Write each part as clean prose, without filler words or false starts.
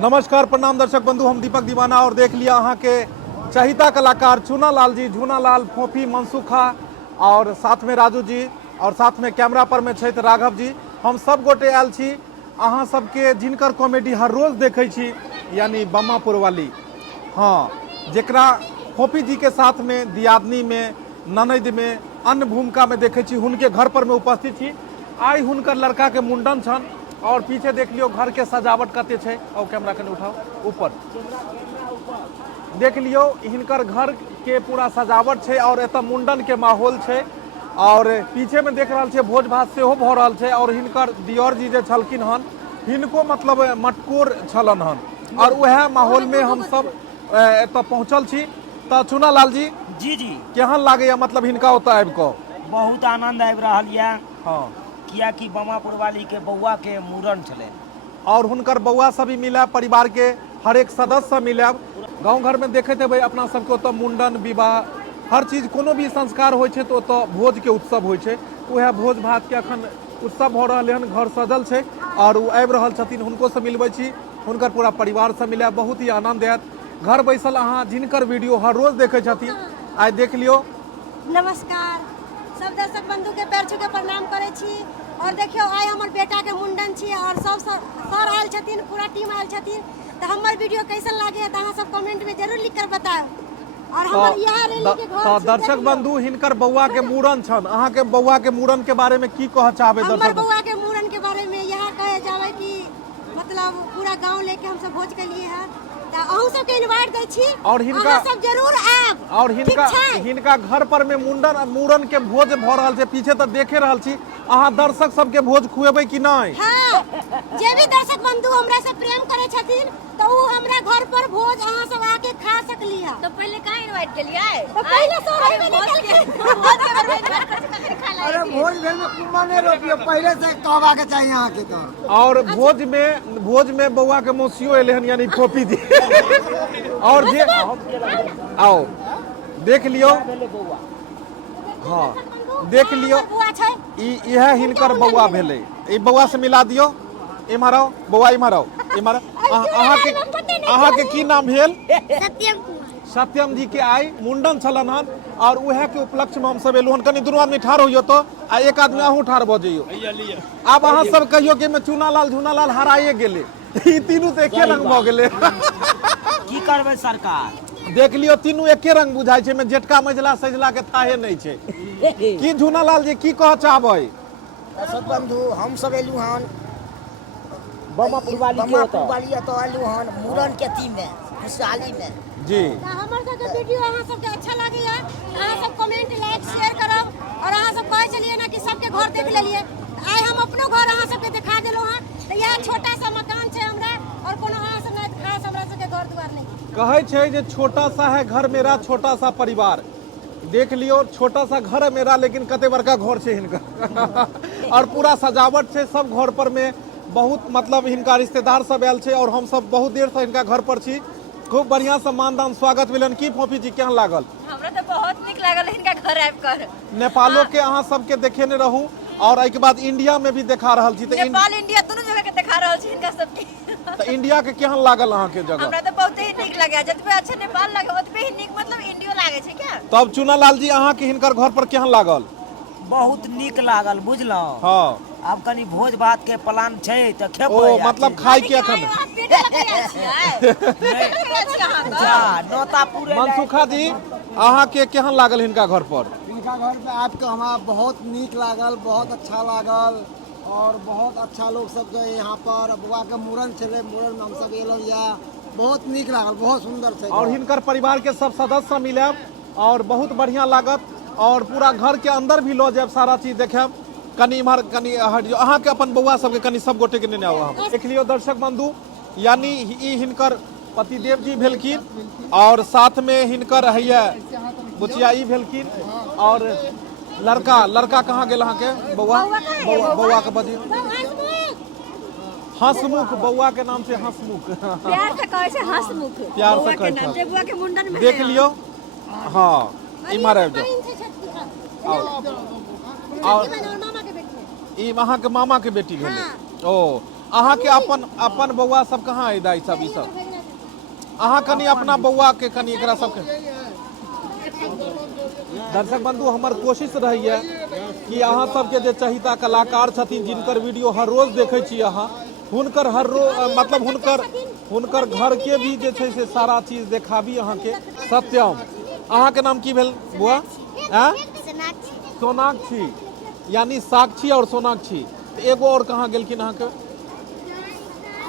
नमस्कार प्रणाम दर्शक बंधु, हम दीपक दीवाना और देख लिया अहाँ के चहिता कलाकार चूनालाल जी, झूनालाल, फोफी, मनसुखा और साथ में राजू जी और साथ में कैमरा पर में छथि राघव जी। हम सब गोटे आयल छी अहाँ सबके जिनकर कॉमेडी हर रोज देखे छी, यानी बम्मापुर वाली। हाँ, जेकरा फोफी जी के साथ में दियादनी में, ननद में, अन्य भूमिका में देखे छी, हुनके घर पर में उपस्थित छी। आई हुनकर लड़का के मुंडन छन और पीछे देख लियो घर के सजावट कते छै। और कैमरा कने उठाओ ऊपर, देख लियो हिनकर घर के पूरा सजावट छै और एत मुंडन के माहौल छै। और पीछे में देख रहा छे भोज भात सेहो भ रहल छै और हिनकर दियोर जी जे छलखिन हन, हिनको मतलब मटकोर छलन हन और वह माहौल में हम सब एत पहुंचल छी। तो चूनालाल जी जी जी केहन लागैया, मतलब हिनका ओतऽ आबि कऽ? बहुत आनंद आबि रहल यऽ। हाँ, कियाकि बम्मापुर वाली के बौआ के मूड़न छलै और हुनकर बौआ सब भी मिला, परिवार के हर एक सदस्य मिला। गाँव घर में देखते हेबै अपना सबके ओतऽ मुंडन, विवाह, हर चीज कोनो भी संस्कार होइ छै तो ओतऽ भोज के उत्सव होइ छै। वह भोज भात के अखन उत्सव भ रहलै हन, घर सजल छै और वो आबि रहल छथिन, हुनको से मिलबै छी, हुनकर पूरा परिवार से मिला। बहुत ही आनंद आयत घर बैसल अहाँ जिनकर वीडियो हर रोज देखे छथिन, आइ देख लियो। नमस्कार, सब दर्शक बंधु के पैर छू के प्रणाम करे छी। और देखियो आइ हमर बेटा के मुंडन छी और सब सर आयल छथिन, पूरा टीम आयल छथिन। तो हमर वीडियो कैसन लागे त अहाँ सब कमेंट में जरूर लिख कर बताओ। और हमर यहाँ रेली के घर छी। दर्शक बंधु, हिनकर बौआ के मूड़न छन, अहाँ के बौआ के मूड़न के बारे में की कह चाहबे? हमर दर्शक बौआ के मूड़न के बारे में यहाँ कहे जावे कि मतलब पूरा गांव लेके हम सब भोज के लिए है, अहू सबके इनवाइट दै छी और हिनका सब जरूर आएब। और हिनका घर पर में मूड़न के भोज भ रहल छै, पीछे तो देखे रहल छी। अहाँ दर्शक सबके भोज खुएबै कि नहीं? हाँ, जे भी दर्शक बंधु हमरा से प्रेम करे छथिन तो उ हमरा घर पर भोज अहाँ सब आके खा सकली है। तो पहले कहाँ इनवाइट के लिए? तो पहले सोरे में निकल के अरे भोज भेल में कुम्मा नहीं रोकियो, पहले से कहवा के चाहिए यहाँ के। तो और भोज में बौआ के मौसियो एले हन, यानी फोफी जी। और जे आओ देख लियो। हाँ, देख लियो, यह हिनकर बौआ भेले। ई बौआ से मिला दियो। इम्हर आओ बौआ, इम्हर आओ, इम्हर आओ। अहाँ के की नाम भेल? सत्यम कुमार। सत्यम जी के आई मुंडन छलन हन और उहे के उपलक्ष्य में हम सब एलु हन। कनी दुनू आदमी ठाड़ होइयो तो आ एक आदमी अहूँ ठाड़ भ जइयो। आब अहाँ सब कहियो कि में चूनालाल झूनालाल हराइए गेले, ई तीनू तो एके रंग भ गेले। की करबै सरकार? देख लियो तीनू एके रंग बुझाई छै, में जेठका मझला सजला के थाहे नहीं छै। की झूनालाल जी की कह चाहबै? दर्शक बंधु, हम सब एलू हन बम्मापुर वाली के तो एलू हन मूड़न के थीम में, खुशहाली में जी। हमर सबके वीडियो अहाँ सबके अच्छा लागे या अहाँ सब कमेंट, लाइक, शेयर करब और अहाँ सब कहे चलिए ना कि सबके घर देख लेलिए। आइ हम अपनो घर अहाँ सबके दिखा देलो हन। तो यह छोटा सा मकान छै हमरा और कोनो अहाँ सब नहीं खास हमरा सबके घर द्वार नहीं। कहे छै जे छोटा सा है घर मेरा, छोटा सा परिवार। देख लियो, छोटा सा घर है मेरा, लेकिन कते बड़का घर छै हिनका। और पूरा सजावट छै सब घर पर में। बहुत मतलब हिनका रिश्तेदार सब आयल छै और हम सब बहुत देर से हिनका घर पर छी। खूब बढ़िया से मानदान स्वागत मिलन। की फोफी जी केहन लागल? हमरा तो बहुत निक लागल हिनका घर आबि कर। नेपालो के अहाँ सबके देखेने रहूं और एहि के बाद इंडिया में भी देखा रहल छी। नेपाल इंडिया दोनों जगह के दिखा रहल छी हिनका सबके। तो इंडिया के केहन लागल अहाँ के जगह? हमरा तो बहुत ही निक लागया, जतबे अच्छा नेपाल लागे ओतबे ही निक मतलब इंडिया लागे छै क्या? तब चूनालाल जी अहाँ के हिनकर घर पर केहन लागल? बहुत नीक लागल, बुझलौ। हाँ, अब कनी भोज भात के प्लान छै त खेबै। ओ मतलब खाई के अखन नोता पूरे। मनसुखा जी अहाँ के केहन लागल हिनका घर पर? इनका घर पे आपके हमारा बहुत नीक लागल, बहुत अच्छा लागल और बहुत अच्छा लोग सब गए यहाँ पर। बुआ के मूड़न चले, मूड़न में हम सब एलो या बहुत नीक लागल, बहुत सुंदर छै। और हिनकर परिवार के सब सदस्य मिलब और बहुत बढ़िया लागत और पूरा घर के अंदर भी लो जाब, सारा चीज देखब। कनी इम्हर कनी हटियो, अहाँ के अपन बौआ सबके कनी सब गोटे के नेने आउ। देख लियो दर्शक बंधु, यानी ई हिनकर पतिदेव जी भेलखिन और साथ में हिनकर हैया बुचिया ई भेलखिन। और लड़का कहाँ गेल अहाँ के? बौआ के बजी हंसमुख, बौआ के नाम से हंसमुख। प्यार से कहे छै हंसमुख। प्यार से बौआ के कहे नाम छै। बौआ के मुंडन में देख लियो। हाँ, इम्हर आबि जाओ। और मामा के बेटी। ई अहाँ के मामा के बेटी भेलै। ओ अहाँ के अपन बउआ सब कहाँ है दाई सब ई सब अहाँ कनी अपना बउआ के कनी एकरा सबके दर्शक बंधु हमर कोशिश रही है कि अहाँ सबके जे चहिता कलाकार छथिन जिनकर वीडियो हर रोज देखै छी अहाँ हुनकर हर रोज मतलब हुनकर घर के भी जे छै से सारा चीज देखाबी अहाँ के सत्यम। अहाँ के नाम की भेल बुआ? सोनाक्षी यानी साक्षी और सोनाक्षी। एगो और कहाँ गेलखिन अहाँ के?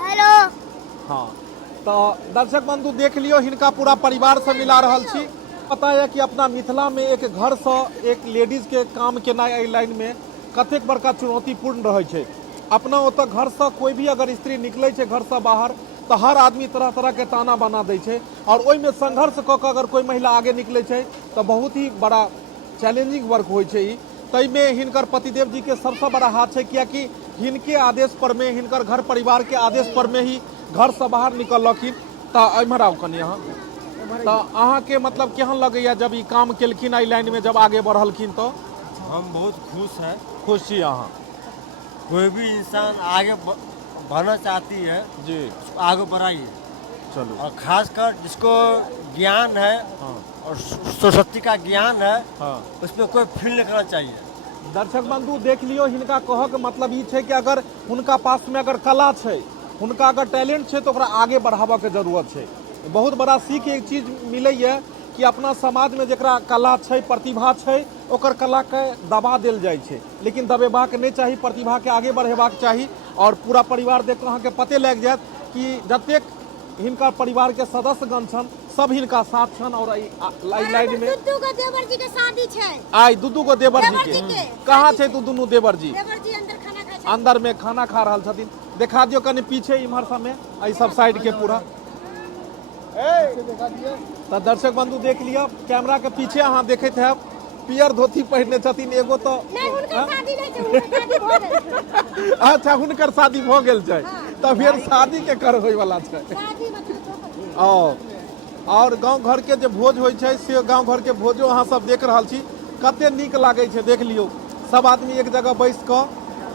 हेलो। हाँ तो दर्शक बंधु देख लियो हिनका पूरा परिवार से मिला रहल छी। पता है कि अपना मिथिला में एक घर से एक लेडीज के काम केना एहि लाइन में कतेक बड़का चुनौतीपूर्ण रहे छै। अपना ओतऽ घर से कोई भी अगर स्त्री निकले छै घर से बाहर तो हर आदमी तरह तरह के ताना बना दै छै और ओहि में संघर्ष कऽ के अगर कोई महिला आगे निकले छै तो बहुत ही बड़ा चैलेंजिंग वर्क होइ छै। तै में हिनकर पतिदेव जी के सबसे बड़ा हाथ है कियाकि हिनके आदेश पर में हिनकर घर परिवार के आदेश पर में ही घर से बाहर निकलखिन। तो एम्हर आउ कनी अहाँ तो अहाँ के मतलब केहन लगैया जब ई काम केलखिन एहि लाइन में जब आगे बढ़लखिन? तो हम बहुत खुश हैं। खुश छी अहाँ? कोई भी इंसान आगे बढ़ना चाहती है जी उसको आगे बढ़ाइए। चलो और खासकर जिसको ज्ञान है हाँ और सरस्वती का ज्ञान है हाँ। उसमें कोई फील नहीं करना चाहिए। दर्शक बंधु देख लियो हिनका कह के मतलब ई छै कि अगर हुनका पास में अगर कला छै हुनका अगर टैलेंट छै तो ओकरा आगे बढ़ावा के जरूरत छै। बहुत बड़ा सीख एक चीज मिलै है कि अपना समाज में जकरा कला छै प्रतिभा छै ओकर कला के दबा देल जाइ छै लेकिन दबेबाक नहीं चाही, प्रतिभा के आगे बढ़ेबाक चाही। और पूरा परिवार देख अहाँ के पते लग जायत कि जतेक हिनका परिवार के सदस्यगण छन सब हिनका साथ छन। और लाइन में दुद्दू को देवर जी के शादी छै। आई दुदू को देवर जी के कहाँ छै? तू दुनू देवर जी देवर जी अंदर खाना खाइ छै। अंदर में खाना खा रहल छथिन। देखा दियो कनी पीछे इम्हर सब में आई सब साइड के पूरा। तो दर्शक बंधु देख लिया कैमरा के पीछे अहाँ देखैत हैब पियर धोती पहिरने छथिन एगो तो नहीं हुनकर शादी नहीं छै, हुनकर शादी भ गेल। अच्छा हुनकर शादी भ गेल छै तो फिर शादी के कर होय वाला छै। शादी मतलब और गांव घर के जे भोज होइ छै से गांव घर के भोजो अहाँ सब देख रहल छी कते नीक लागै छै। देख लियो सब आदमी एक जगह बैस क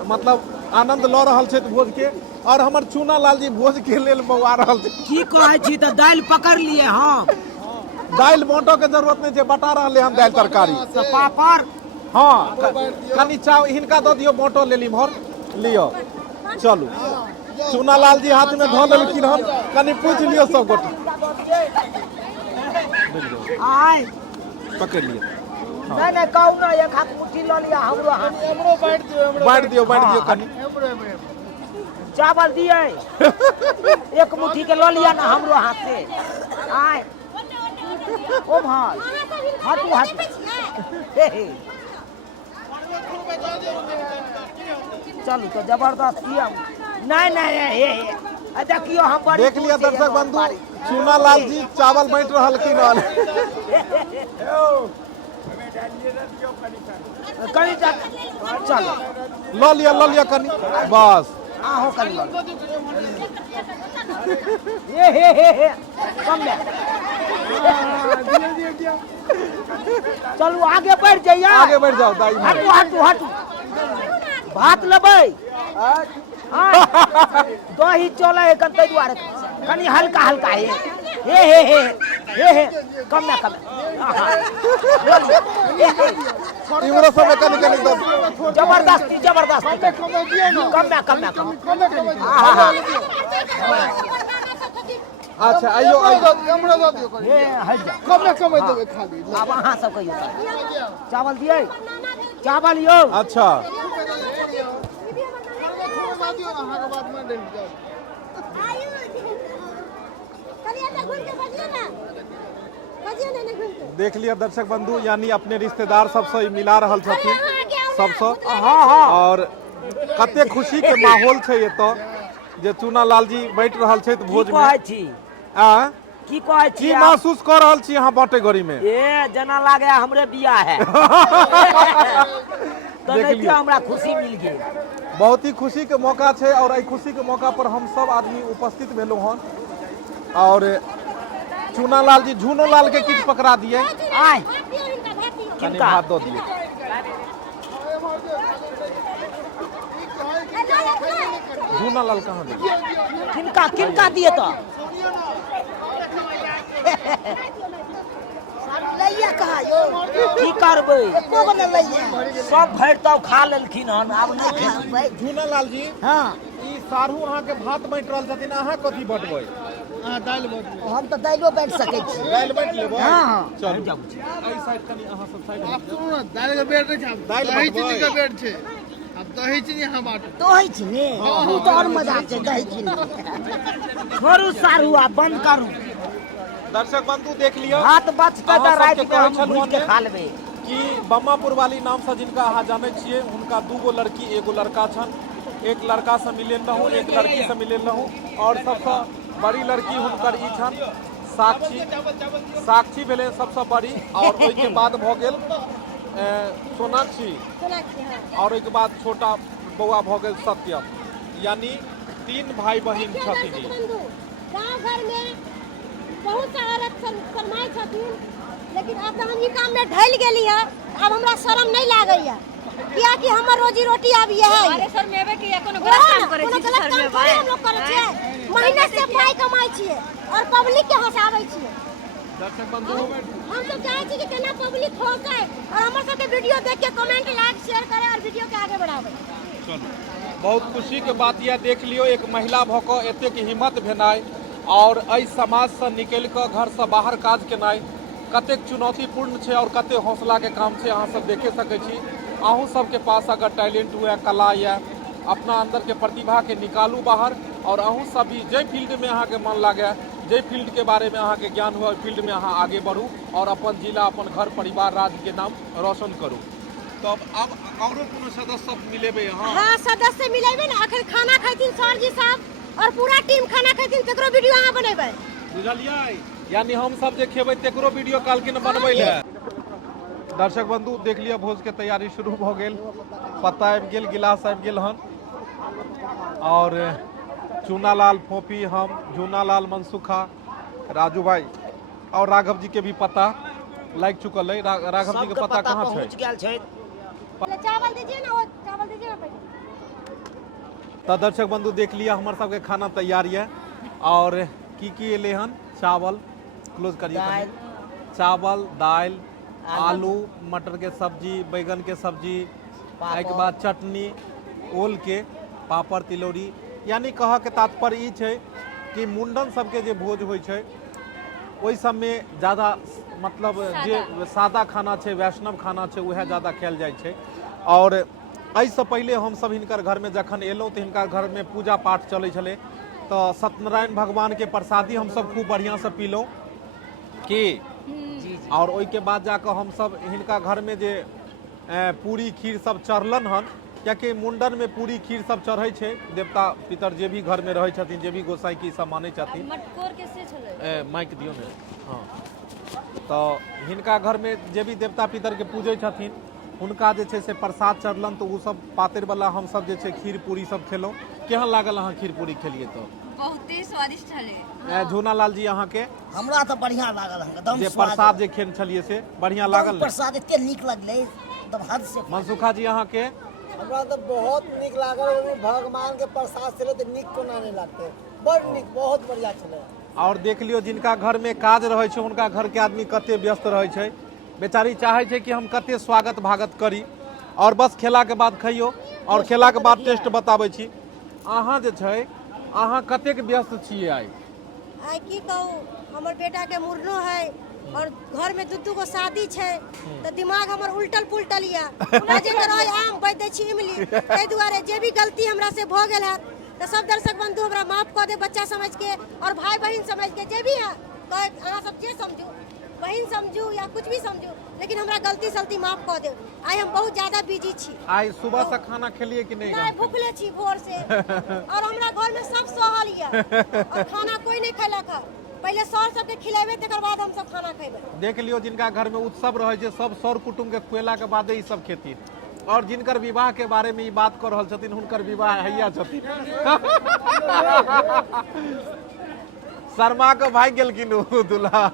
मतलब आनंद ल रहल छै भोज के। और हमर चूना लाल जी भोज के लेल बौआ रहल छै। की कहै छी तऽ दालि पकड़ लिए हम दालि बाँटो के जरूरत नहीं छै, बटा रहले हम दालि तरकारी तऽ पापड़ हाँ कनी चाव हिनका दऽ दियो बाँटो लेली भर लियो। चलू चूना लाल जी हाथ में धऽ लेलखिन हन कनी पूछ लियो सब गोटे आय पकड़ लियो। नहीं नहीं कहू ना एक हाथ मुट्ठी लऽ लिया हमरो हाथ बाँट दियो कनी चावल दिए एक मुट्ठी के लऽ लिया ना हमरो हाथ से। आय ओ भाई हटू हटू चलू तो जबरदस्त किया। नहीं नहीं देखियो हम बड़ी देख लिया दर्शक बंधु चूना लाल जी चावल बाँट रहलखिन हन। कनी चलो ल लिया कनी बस आहो कनी हे कम ले चलू आगे बढ़ जाइए। आगे बढ़ जाओ दाई हटू हटू हटू भात लेबै दही चले है कते दुआरे कनी हल्का हल्का हे कम ना कम इमरो सब में कनी कनी दो जबरदस्ती कम ना अच्छा आइयो हे हट जा कम देबे खाली। अब अहाँ सब कहियो चावल दिए चावल यो अच्छा देख लिया दर्शक बंधु यानी अपने रिश्तेदार सबसे मिला रहल छथिन सबसे। और कते खुशी के माहौल छै एतऽ जे चूना लाल जी बैठ रहल छै भोज में। आ की कहै छी की महसूस कर रहल छी अहाँ बाटे गरी में? ए जना लागे हमरे बियाह है तो नहीं हमरा खुशी मिल गई। बहुत ही खुशी के मौका छै और एहि खुशी के मौका पर हम सब आदमी उपस्थित भेलहुँ हन। और चूना लाल जी झूनो लाल के किछ पकड़ा दिए आय कनी भात दो दिए। झूनालाल कहाँ दिए? किनका किनका दिए तो लैया कहा यो की करबै को बने लैया सब भरि तब खा लेलखिन हन आब नहीं खाबै। झूनालाल जी हाँ ई सारू अहाँ के भात बांटि रहल छथिन, अहाँ कथी बटबै? हम तो दाइलो बैठ सकै छी। दालि बांटि लेबै? हाँ हाँ चलू एहि साइड कनी अहाँ सब साइड आप सुनो ना दाल का बेड नहीं छाप दाल दही बटबै। चीनी का बेड छे अब दही चीनी हम बांटो तो है छी ने उ तो और मजा छै दही चीनी। छोड़ू सारू आ बंद करू दर्शक बंधु देख लियो हाथ बचतै अहाँ त सबके राति में कहै हम छलहुँ भूज के हन खा लेबै। कि बम्मापुर वाली नाम से जिनका अहाँ जानै छियै हुनका 2 गो लड़की एगो लड़का छन। एक लड़का से मिलेल रहूँ, एक लड़की से मिलेल रहूँ और सबसे बड़ी लड़की हुनकर ई छन साक्षी। साक्षी भेलै सबसे बड़ी और ओहि के बाद भ गेल सोनाक्षी और ओहि के बाद छोटा बौआ भ गेल सत्यम, यानी 3 भाई बहिन छथिन ई। गाँव घर में बहुत सा औरत शरमाई छथिन, लेकिन अब हम ई काम में ढल गेली है, अब हमरा शर्म नहीं लागैया, किया कि हमर रोजी रोटी अब ये है। अरे सर मेबे के कोनो गलत काम करे छी सर में भाई हम लोग करे छियै, मेहनत से पाई कमाई छियै और पब्लिक के हंसाबै छियै। दर्शक बंधु हम सब चाहे छी कि केना पब्लिक होके और हमर सब के वीडियो देख के कमेंट लाइक शेयर करे और वीडियो के आगे बढ़ावे। चलू बहुत खुशी के बात यह देख लियो एक महिला भऽ कऽ एतेक हिम्मत भेनाइ और एहि समाज से निकलि कऽ घर से बाहर काज केनाइ कतेक चुनौतीपूर्ण छै और कतेक हौसला के काम छै। अहाँ सब देखे सकै छी। अहूँ सबके पास अगर टैलेंट हुए, कला या अपना अंदर के प्रतिभा के निकालू बाहर और अहूँ सब भी जै फील्ड में अहाँ के मन लागे, जै फील्ड के बारे में अहाँ के ज्ञान हुए, फील्ड में अहाँ आगे बढ़ू और अपन जिला, अपन घर, परिवार, राज्य के नाम रोशन करू। तो अब औरो कोनो सदस्य सब मिलेबे यहाँ? हाँ सदस्य मिलेबे ना, अखन खाना खैथिन सर जी साहब और पूरा टीम खाना खैथिन, केकरो वीडियो अहाँ बनेबै बुझलियै? यानी हम सब जे खेबै तेकरो वीडियो कालकिन बनबै ले। दर्शक बंधु देख लिया भोज के तैयारी शुरू भ गेल, पत्ता आबि गेल, गिलास आबि गेल हन और चूनालाल फोफी, हम झूनालाल मनसुखा, राजू भाई और राघव जी के भी पता लाग चुकल है। राघव जी के पता कहाँ छै? पहुंच गेल छै। चावल दीजिए ना, वो चावल दीजिए ना पहले। तो दर्शक बंधु देख लिया हमार सबके खाना तैयार है और की एले हन? चावल क्लोज करिए, दाल, चावल, दाल, आलू मटर के सब्जी, बैगन के सब्जी, एक बाद चटनी, ओल के पापड़, तिलौरी। यानी कह के तात्पर्य ई छै कि मुंडन सबके जे भोज होइ छै ओहि सबमे ज़्यादा मतलब जे सादा खाना छै, वैष्णव खाना छै, वह ज़्यादा खायल जाइ छै। और एहिसँ पहिले हमसब हिनकर घरमे जखन एलहुँ तऽ हिनका घरमे पूजा पाठ चलै छलै, तो सत्यनारायण भगवान के प्रसादी हमसब खूब बढ़िया से पीलहुँ की और ओहि के बाद जाकर हमसब हिनका घर में जे पूरी खीर सब चढ़लन हन, कियाकि मुंडन में पूरी खीर सब चढ़ै छै। देवता पितर जे भी घर में रहै छथिन, जे भी गोसाई की सब मानै छथिन, मटकोर के से छले माइक दियो ने। हाँ तो हिनका घर में जे भी देवता पितर के पूजै छथिन हुनका जे छै से प्रसाद चढ़लन, तो उ सब पातरि वाला हमसब जे छै खीर पूरी सब खेलहुँ। केहन लागल अहाँ खीर पूरी खेलिए? तो बहुते स्वादिष्ट छले। झूनालाल जी अहाँ के हमरा तो बढ़िया लागल, एकदम जे प्रसाद जे खेन छलिए से बढ़िया लागल? प्रसाद एते नीक लगलै, एकदम हद से। मनसुखा जी अहाँ के? हमरा तो बहुत नीक लागल, भगवान के प्रसाद छले तो नीक कोना नहीं लागते, बड़ नीक, बहुत बढ़िया छले। और देख लियो जिनका घर में काज रहे छै उनका घर के आदमी कते व्यस्त रहे छै, बेचारी चाहे छै कि हम कते स्वागत भागत करी और बस खेला के बाद खइयो और खेला के बाद टेस्ट बताबै छी। अहाँ जे छै अहाँ कतेक व्यस्त छियै आइ? आइ की कहू, हमर बेटा के मुरनो है और घर में दू गो शादी छै, तो दिमाग हमर उल्टल पुल्टल या जे तरह आम बैठ दै छी इमली। ताहि दुआरे जे भी गलती हमरा से भ गेल है तो सब दर्शक बंधु हमरा माफ कऽ दे, बच्चा समझ के और भाई बहन समझ के, जे भी है अहाँ सब जे समझू, बहन समझू या कुछ भी समझू, लेकिन हमरा गलती सलती माफ कऽ दे। आई हम बहुत ज्यादा बिजी छी। आई सुबह से खाना खेलिए कि नहीं? नहीं, भूखले छी भोर से और हमरा घर में सब सहल या और खाना कोई नहीं खैलक है। पहले सर सबके खिलेबे, तकर बाद हम सब खाना खेबे। देख लियो जिनका घर में उत्सव रहे छै सब सर कुटुम्ब के खुएला के बादे ई सब खेथिन, और जिनकर विवाह के बारे में ई बात कर रहल छथिन हुनकर विवाह हैया छथिन। शर्मा के भाग गेलखिन उ दुल्हा।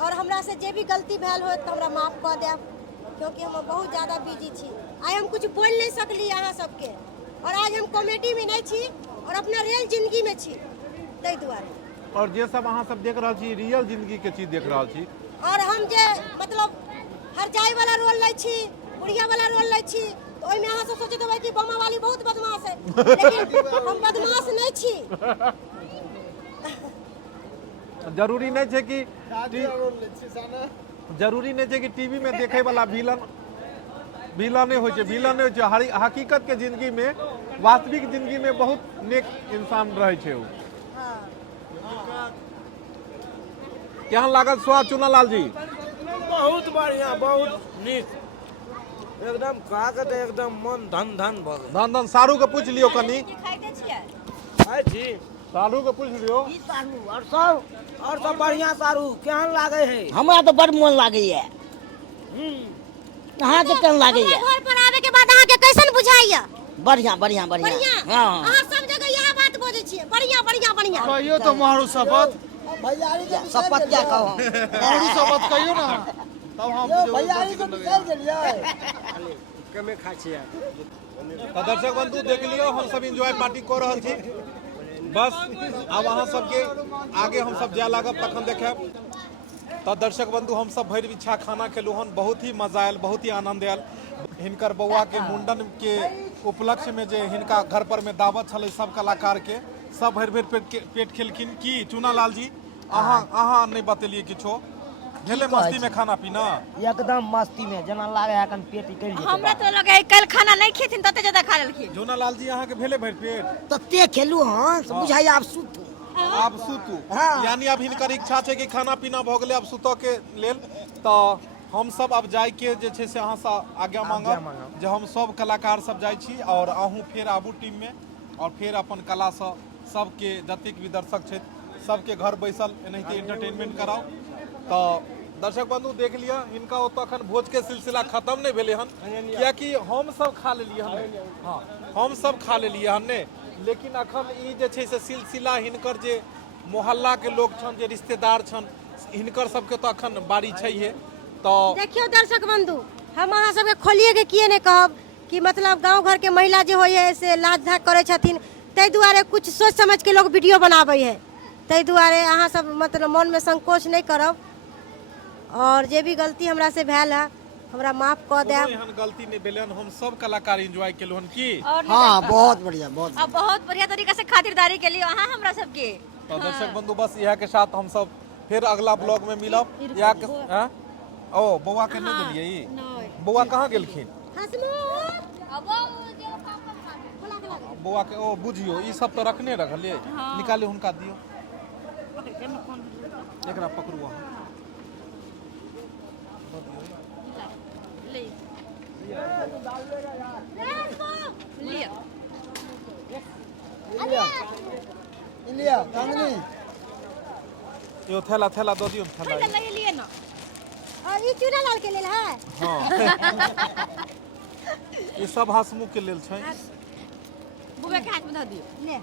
और हमरा से जे भी गलती भेल होत तो हमरा माफ कऽ देब, क्योंकि हम बहुत ज्यादा बिजी छी। आई हम कुछ बोल नहीं सकली अहाँ सबके, और आज हम कॉमेडी में नहीं छी और अपना रियल जिंदगी में छी ताहि दुआरे। और जे सब अहाँ सब देख रहल छी रियल जिंदगी के चीज देख रहल छी। और हम जे मतलब हर जाय वाला रोल लै छी, बुढ़िया वाला रोल लै छी, तो ओइमे अहाँ सब सोचैत होबै कि बम्मा वाली बहुत बदमाश है, लेकिन हम बदमाश नहीं छी। जरूरी नहीं है कि जरूरी नहीं है कि टीवी में देखे वाला विलन नहीं हो छै, विलन नहीं हो छै। हकीकत के जिंदगी में, वास्तविक जिंदगी में बहुत नेक इंसान रहे छै। केहन लागल स्वाद चुनालाल जी? बहुत बढ़िया, बहुत नीक, एकदम खा के तो एकदम मन धन धन भ गेल। धन धन। सारू के पूछ लियो कनी, खाइते छियै है जी सारू के पूछ लियो। ई सारू और सब बढ़िया। सारू केहन लागे है? हमरा तो बड़ मन लागैया। अहाँ के केहन लागैया? घर पर आवे के बाद अहाँ के कैसन बुझाइया? बढ़िया बढ़िया बढ़िया। बढ़िया। हाँ अहाँ सब जगह यह बात बोझे छियै, बढ़िया बढ़िया बढ़िया। कहियो तो मारू शपथ, भैयारी के शपथ क्या कहो? मारू शपथ कहियो ना, तब हम भैयारी के निकल गेलिए। कमे खा छियै। तो दर्शक बंधु देख लियो, हम सब एंजॉय पार्टी कर रहल छी। बस अब अहाँ सबके आगे हम सब जाय लागब तखन देखब। तो दर्शक बंधु हम सब भरि इच्छा खाना खेलू हन, बहुत ही मजा आयल, बहुत ही आनंद आयल। हिनकर बौआ के मुंडन के उपलक्ष्य में जे हिनका घर पर में दावत छलै सब कलाकार के, सब भरि भरि पेट खेलखिन। की चुनालाल जी अहाँ नहीं बतेलिए किछो? भेले मस्ती में खाना पीना? एकदम मस्ती में, जना लागे है कन पेट निकल जेतै। हमरा तो लगे है कल खाना नहीं खेथिन तते ज्यादा खा लेलखिन। चुनालाल जी अहाँ के भेले भरि पेट? तते खेलू हँ, बुझाइ आब सुतू। आप सुतू, यानी अब हिनकर इच्छा छै कि खाना पीना भ गेलै, अब सुतऽ के लेल। तो हम सब अब जाय के जे छै से अहाँ से आज्ञा मांगब जे हम सब कलाकार सब जाय छी और अहूँ फेर आबू टीम में और फेर अपन कला से सबके जतेक भी दर्शक छै सबके घर बैसल एनाहिते एंटरटेनमेंट कराओ। तो दर्शक बंधु देख लिया, इनका ओतऽ अखन भोज के सिलसिला खत्म नहीं भेले हन, कियाकि हम सब खा लेलिए हन। हाँ, हम सब खा लेलिए हन ने, लेकिन अखन ई जे छै से सिलसिला हिनकर जे मोहल्ला के लोग छन, जे रिश्तेदार छन, हिनकर सबके तो अखन बारी छैहे। तो देखियो दर्शक बंधु, हम अहाँ सबके खोलिए के किए नहीं कहब कि मतलब गांव घर के महिला जे होइए से लाज झाक करे छथिन, ताहि दुआरे कुछ सोच समझ के लोग वीडियो बनाबै है। ताहि दुआरे अहाँ सब मतलब मन में संकोच नहीं करब, और जे भी गलती हमरा से भेल है हमरा माफ कऽ देब। एहन गलती नहीं भेले हन, हम सब कलाकार एंजॉय केलु हन। की हाँ बहुत बढ़िया, बहुत अब बहुत बढ़िया तरीका से खातिरदारी के लिए अहाँ हमरा सबके। तो दर्शक बंधु बस यह के साथ हम सब फिर अगला ब्लॉग में मिलब। या के ओ बौआ के नहीं देलिए ई? बौआ कहाँ गेलखिन? बौआ के ओ बुझियो ई सब तो रखने रखलिए, निकाले हुनका दियो। एकरा पकड़ू अहाँ। लिया चांदनी यो थैला थैला दो दियो थैला। लिए ना और ई चुनालाल के लेल है। हाँ ये सब हसमुख के लेल छै। बुबे के हाथ में धऽ दियो। ले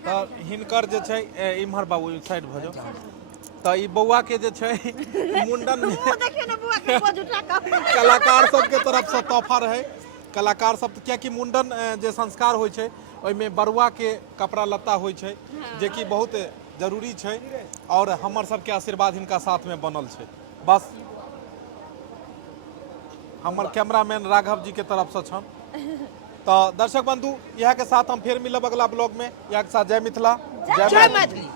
तो हिनकर जे छै इम्हर बाबू साइड भ जाओ। तो ई बौआ के जे छै मुंडन में देखियो ना बुआ के बोझ उठा के कलाकार सब के तरफ से तोहफा रहे। कलाकार सब क्या कि मुंडन जे संस्कार होय छै ओइमे बरुआ के कपड़ा लत्ता होय छै, जे कि बहुत जरूरी छै और हमर सबके आशीर्वाद हिनका साथ में बनल छै। बस हमर कैमरामैन राघव जी के तरफ से छन। तो दर्शक बंधु यह के साथ हम फिर मिलब अगला ब्लॉग में। यह के साथ जय मिथिला, जय मैथिली।